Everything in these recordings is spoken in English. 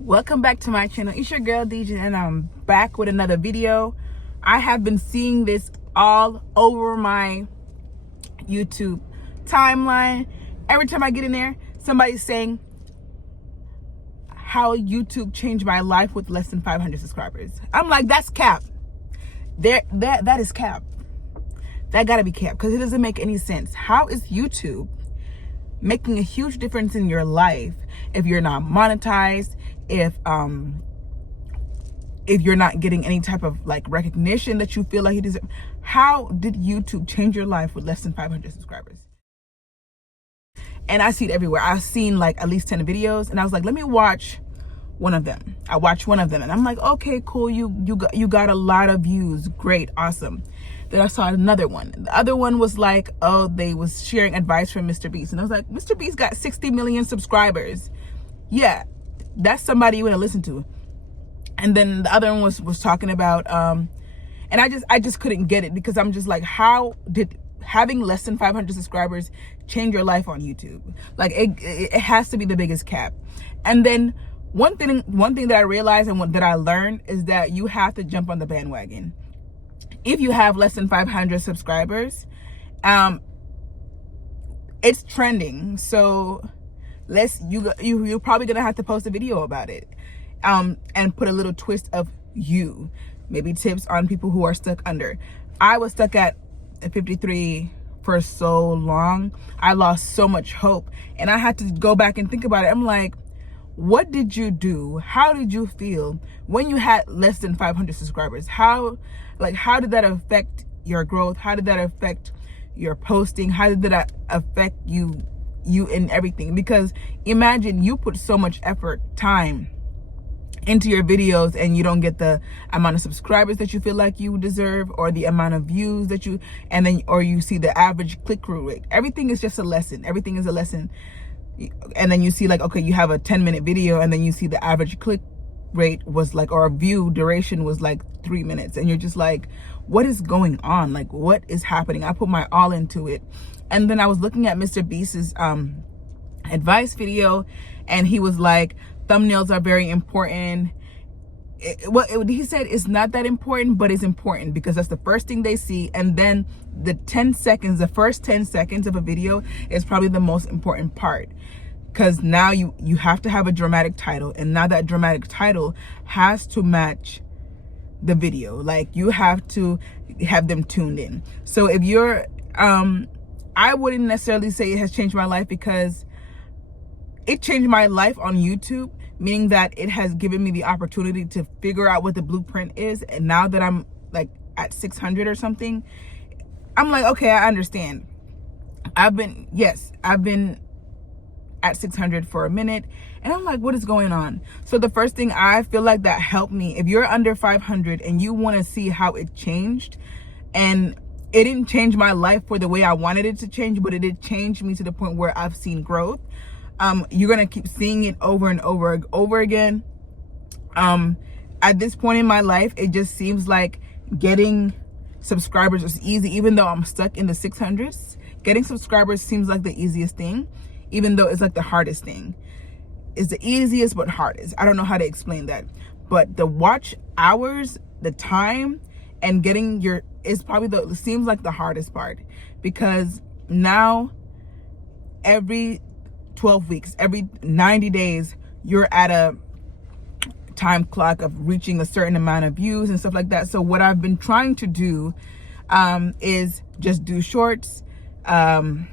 Welcome back to my channel. It's your girl DJ and I'm back with another video. I have been seeing this all over my YouTube timeline. Every time I get in there, somebody's saying how YouTube changed my life with less than 500 subscribers. I'm like, that's cap. That is cap. That gotta be cap, because it doesn't make any sense. How is YouTube making a huge difference in your life if you're not monetized, if you're not getting any type of like recognition that you feel like you deserve? How did YouTube change your life with less than 500 subscribers? And I see it everywhere. I've seen like at least 10 videos, and I was like, let me watch one of them. I watched one of them, and I'm like, okay, cool. You got a lot of views. Great, awesome. Then I saw another one. The other one was like, oh, they was sharing advice from Mr. Beast, and I was like, Mr. Beast got 60 million subscribers. Yeah, that's somebody you want to listen to. And then the other one was talking about, and I just couldn't get it, because I'm just like, how did having less than 500 subscribers change your life on YouTube? Like it has to be the biggest cap. And then one thing that I realized and that I learned is that you have to jump on the bandwagon. If you have less than 500 subscribers, it's trending. So you're probably gonna have to post a video about it, and put a little twist of you, maybe tips on people who are stuck under. I was stuck at 53 for so long. I lost so much hope, and I had to go back and think about it. I'm like, what did you do? How did you feel when you had less than 500 subscribers? How did that affect your growth? How did that affect your posting? How did that affect you in everything? Because imagine you put so much effort, time into your videos, and you don't get the amount of subscribers that you feel like you deserve, or the amount of views that you, or you see the average click-through rate. Everything is just a lesson. Everything is a lesson. And then you see like, okay, you have a 10-minute video, and then you see the average click rate was like, or a view duration was like 3 minutes, and you're just like, what is going on? Like, what is happening? I put my all into it. And then I was looking at Mr. Beast's advice video, and he was like, thumbnails are very important. He said it's not that important, but it's important because that's the first thing they see. And then the first 10 seconds of a video is probably the most important part, because now you have to have a dramatic title, and now that dramatic title has to match the video. Like, you have to have them tuned in. So if you're I wouldn't necessarily say it has changed my life, because it changed my life on YouTube, meaning that it has given me the opportunity to figure out what the blueprint is. And now that I'm like at 600 or something, I'm like, okay, I understand. I've been at 600 for a minute, and I'm like, what is going on? So the first thing I feel like that helped me, if you're under 500 and you want to see how it changed, and it didn't change my life for the way I wanted it to change, but it did change me to the point where I've seen growth. You're gonna keep seeing it over and over again. At this point in my life, it just seems like getting subscribers is easy. Even though I'm stuck in the 600s, getting subscribers seems like the easiest thing, even though it's like the hardest thing. It's the easiest but hardest. I don't know how to explain that, but the watch hours, the time, and getting is probably seems like the hardest part, because now every 12 weeks, every 90 days, you're at a time clock of reaching a certain amount of views and stuff like that. So what I've been trying to do is just do shorts. I'm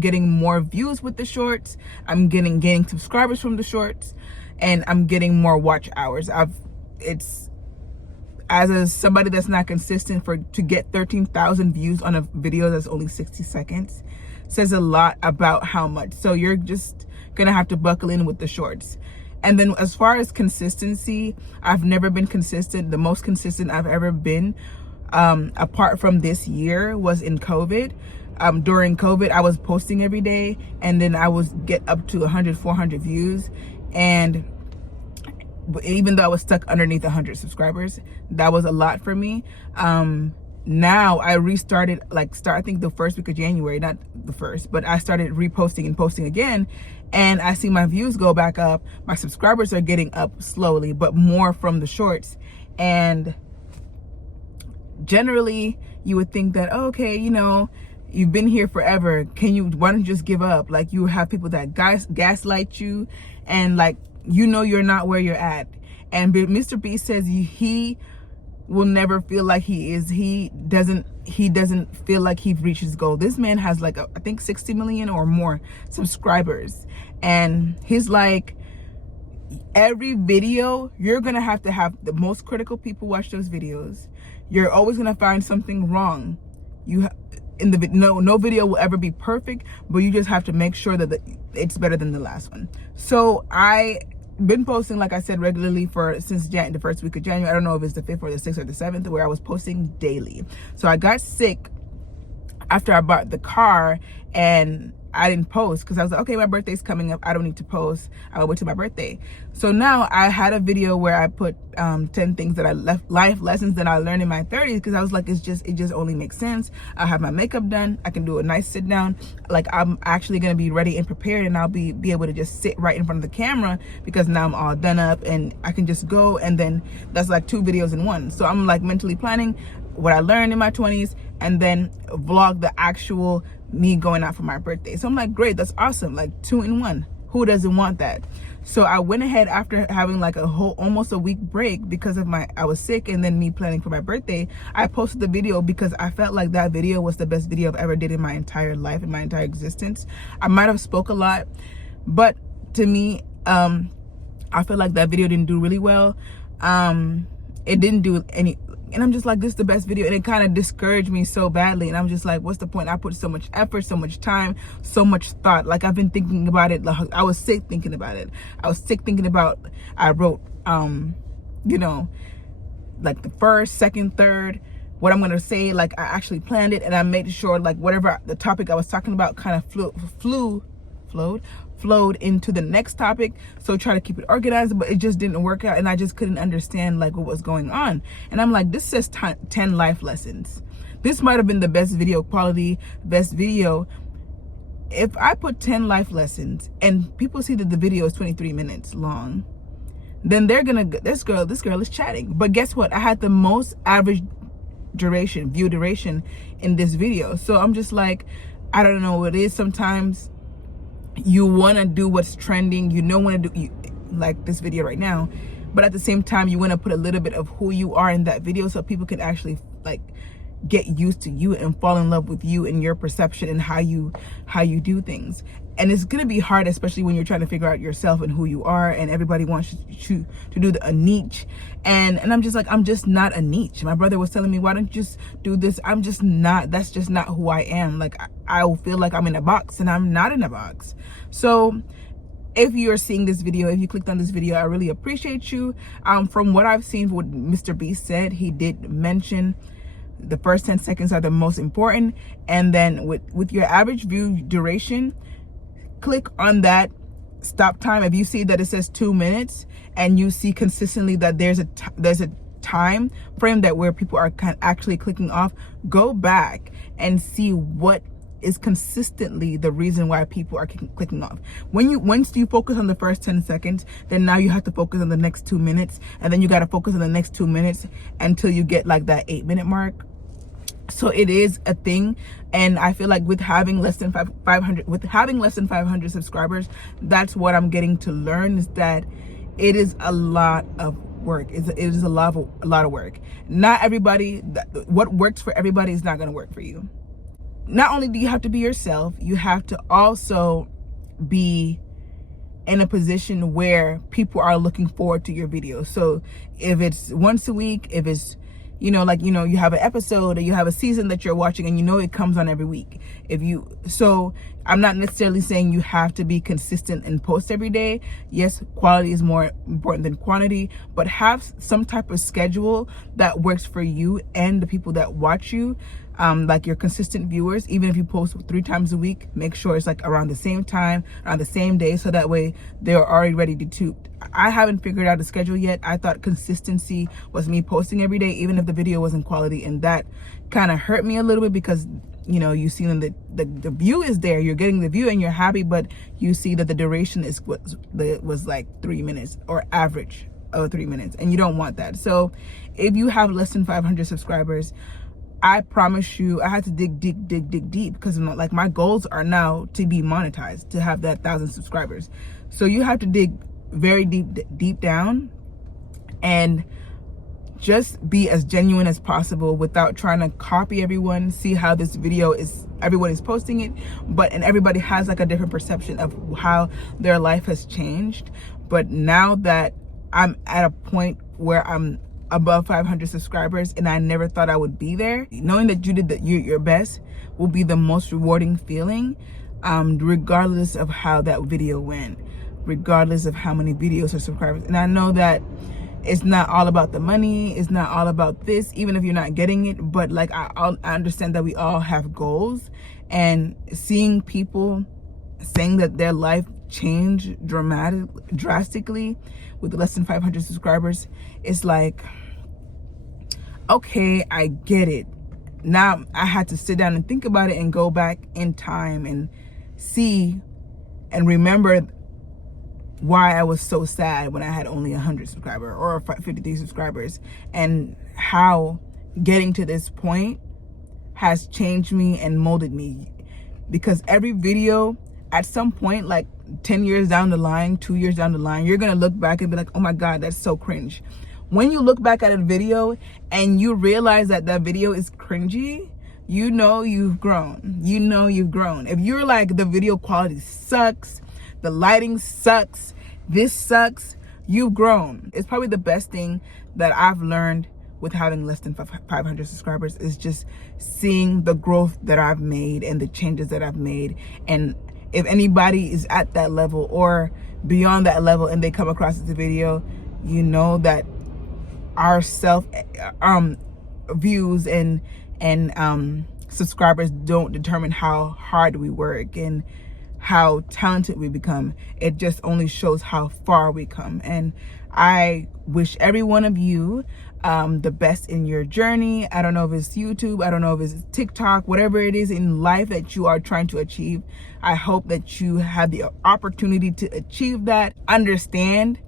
getting more views with the shorts. I'm gaining subscribers from the shorts, and I'm getting more watch hours. Somebody that's not consistent, to get 13,000 views on a video that's only 60 seconds says a lot about how much. So you're just gonna have to buckle in with the shorts. And then as far as consistency, I've never been consistent. The most consistent I've ever been, apart from this year, was in COVID. During COVID, I was posting every day, and then I would get up to 100, 400 views. And even though I was stuck underneath 100 subscribers, that was a lot for me. now I restarted, I think the first week of January, not the first, but I started reposting and posting again, and I see my views go back up. My subscribers are getting up slowly, but more from the shorts. And generally you would think that, oh, okay, you know, you've been here forever, why don't you just give up? Like, you have people that gaslight you, and like, you know, you're not where you're at. And Mr. B says he will never feel like he doesn't feel like he's reached his goal. This man has like I think 60 million or more subscribers, and he's like, every video you're gonna have the most critical people watch those videos. You're always gonna find something wrong. No video will ever be perfect, but you just have to make sure that it's better than the last one. So I been posting, like I said, regularly since the first week of January. I don't know if it's the 5th or the 6th or the 7th, where I was posting daily. So I got sick after I bought the car, and I didn't post because I was like, okay, my birthday's coming up, I don't need to post, I'll wait till my birthday. So now I had a video where I put 10 things that life lessons that I learned in my 30s, because I was like, it just only makes sense. I'll have my makeup done, I can do a nice sit down, like I'm actually gonna be ready and prepared, and I'll be able to just sit right in front of the camera, because now I'm all done up and I can just go, and then that's like 2 videos in one. So I'm like mentally planning what I learned in my 20s, and then vlog the actual me going out for my birthday. So I'm like, great, that's awesome, like 2 in 1. Who doesn't want that? So I went ahead, after having like almost a week break because of I was sick, and then me planning for my birthday, I posted the video because I felt like that video was the best video I've ever did in my entire life, in my entire existence. I might have spoke a lot, but to me, I feel like that video didn't do really well. It didn't do any, and I'm just like, this is the best video, and it kind of discouraged me so badly. And I'm just like, what's the point? I put so much effort, so much time, so much thought. Like, I've been thinking about it. Like, I was sick thinking about it. I wrote you know, like the first, second, third, what I'm gonna say. Like, I actually planned it, and I made sure like whatever the topic I was talking about kind of flowed into the next topic. So try to keep it organized, but it just didn't work out, and I just couldn't understand like what was going on. And I'm like, this says 10 life lessons. This might have been the best video quality, best video. If I put 10 life lessons and people see that the video is 23 minutes long, then they're gonna, this girl is chatting. But guess what? I had the most average view duration in this video. So I'm just like, I don't know what it is. Sometimes you want to do what's trending, want to do like this video right now, but at the same time you want to put a little bit of who you are in that video, so people can actually like get used to you and fall in love with you and your perception and how you do things. And it's gonna be hard, especially when you're trying to figure out yourself and who you are, and everybody wants you to do a niche, and I'm just like, I'm just not a niche. My brother was telling me, why don't you just do this? I'm just not, that's just not who I am. Like, I will feel like I'm in a box, and I'm not in a box. So if you're seeing this video, if you clicked on this video, I really appreciate you. From what I've seen, what Mr. B said, he did mention the first 10 seconds are the most important, and then with your average view duration, click on that stop time. If you see that it says 2 minutes, and you see consistently that there's a time frame that where people are actually clicking off, go back and see what is consistently the reason why people are clicking off. Once you focus on the first 10 seconds, then now you have to focus on the next 2 minutes, and then you got to focus on the next 2 minutes until you get like that 8-minute mark. So it is a thing, and I feel like with having less than 500 subscribers, that's what I'm getting to learn, is that it is a lot of work. It is a lot of work. Not everybody, what works for everybody is not going to work for you. Not only do you have to be yourself, you have to also be in a position where people are looking forward to your videos. So if it's once a week, if it's you have an episode, or you have a season that you're watching, and it comes on every week. So I'm not necessarily saying you have to be consistent and post every day. Yes, quality is more important than quantity, but have some type of schedule that works for you and the people that watch you. Like your consistent viewers, even if you post 3 times a week, make sure it's like around the same time, on the same day, so that way they're already ready to. I haven't figured out a schedule yet. I thought consistency was me posting every day, even if the video wasn't quality, and that kind of hurt me a little bit because, you know, you see them, the view is there, you're getting the view and you're happy, but you see that the duration is was like 3 minutes, or average of 3 minutes, and you don't want that. So if you have less than 500 subscribers, I promise you, I had to dig deep, because like my goals are now to be monetized, to have that 1,000 subscribers. So you have to dig very deep down and just be as genuine as possible without trying to copy everyone. See how this video is, everyone is posting it, and everybody has like a different perception of how their life has changed. But now that I'm at a point where I'm above 500 subscribers, and I never thought I would be there, knowing that you did your best will be the most rewarding feeling, regardless of how that video went, regardless of how many videos or subscribers. And I know that it's not all about the money, it's not all about this, even if you're not getting it, but like I understand that we all have goals, and seeing people saying that their life changed drastically with less than 500 subscribers, it's like, okay, I get it. Now I had to sit down and think about it and go back in time and see and remember why I was so sad when I had only 100 subscribers or 53 subscribers, and how getting to this point has changed me and molded me. Because every video, at some point, like 10 years down the line, 2 years down the line, you're gonna look back and be like, oh my God, that's so cringe. When you look back at a video and you realize that that video is cringy, you know you've grown. You know you've grown. If you're like, the video quality sucks, the lighting sucks, this sucks, you've grown. It's probably the best thing that I've learned with having less than 500 subscribers, is just seeing the growth that I've made and the changes that I've made. And if anybody is at that level or beyond that level and they come across this video, you know that our views and subscribers don't determine how hard we work and how talented we become. It just only shows how far we come. And I wish every one of you the best in your journey. I don't know if it's YouTube, I don't know if it's TikTok, whatever it is in life that you are trying to achieve. I hope that you have the opportunity to achieve that. Understand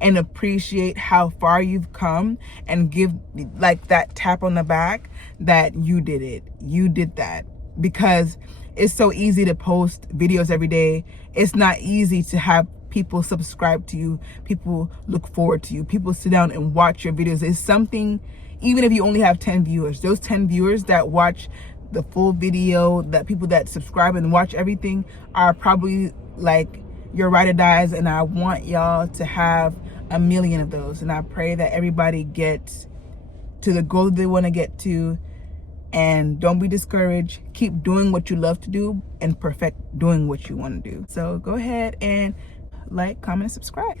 and appreciate how far you've come, and give like that tap on the back that you did it. You did that. Because it's so easy to post videos every day. It's not easy to have people subscribe to you, people look forward to you, people sit down and watch your videos. It's something, even if you only have 10 viewers, those 10 viewers that watch the full video, that people that subscribe and watch everything, are probably like your ride or dies. And I want y'all to have 1 million of those. And I pray that everybody gets to the goal they want to get to. And don't be discouraged. Keep doing what you love to do and perfect doing what you want to do. So go ahead and like, comment, and subscribe.